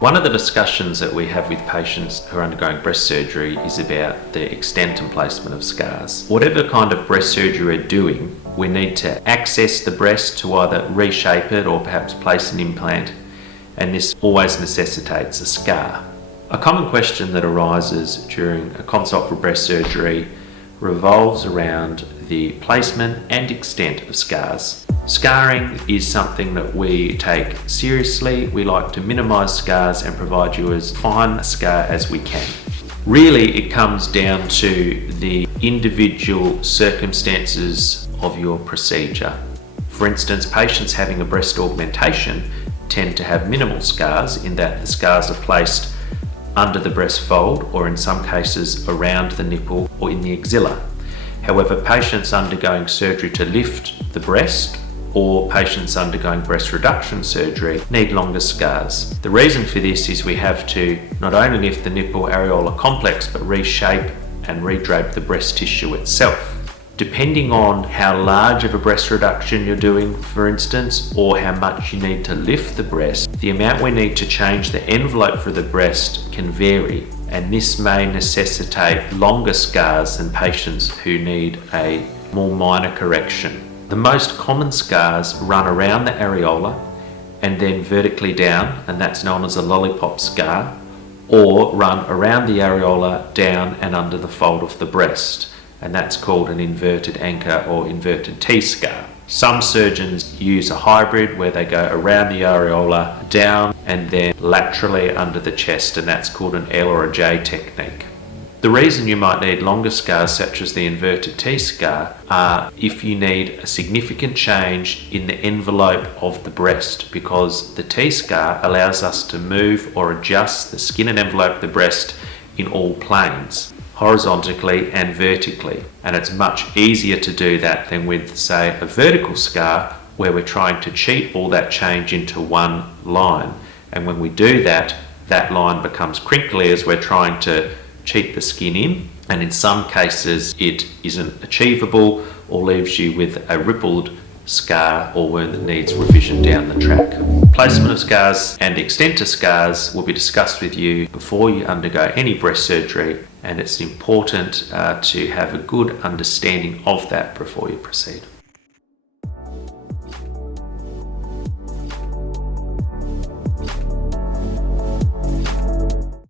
One of the discussions that we have with patients who are undergoing breast surgery is about the extent and placement of scars. Whatever kind of breast surgery we're doing, we need to access the breast to either reshape it or perhaps place an implant, and this always necessitates a scar. A common question that arises during a consult for breast surgery revolves around the placement and extent of scars. Scarring is something that we take seriously. We like to minimise scars and provide you as fine a scar as we can. Really, it comes down to the individual circumstances of your procedure. For instance, patients having a breast augmentation tend to have minimal scars in that the scars are placed under the breast fold or in some cases around the nipple or in the axilla. However, patients undergoing surgery to lift the breast or patients undergoing breast reduction surgery need longer scars. The reason for this is we have to not only lift the nipple areola complex but reshape and redrape the breast tissue itself. Depending on how large of a breast reduction you're doing, for instance, or how much you need to lift the breast, the amount we need to change the envelope for the breast can vary, and this may necessitate longer scars than patients who need a more minor correction. The most common scars run around the areola and then vertically down, and that's known as a lollipop scar, or run around the areola down and under the fold of the breast, and that's called an inverted anchor or inverted T scar. Some surgeons use a hybrid where they go around the areola, down and then laterally under the chest, and that's called an L or a J technique. The reason you might need longer scars such as the inverted T scar are if you need a significant change in the envelope of the breast, because the T scar allows us to move or adjust the skin and envelope of the breast in all planes, horizontally and vertically, and it's much easier to do that than with, say, a vertical scar where we're trying to cheat all that change into one line, and when we do that, that line becomes crinkly as we're trying to cheat the skin in, and in some cases it isn't achievable or leaves you with a rippled scar or wound that needs revision down the track. Placement of scars and extent of scars will be discussed with you before you undergo any breast surgery, and it's important to have a good understanding of that before you proceed.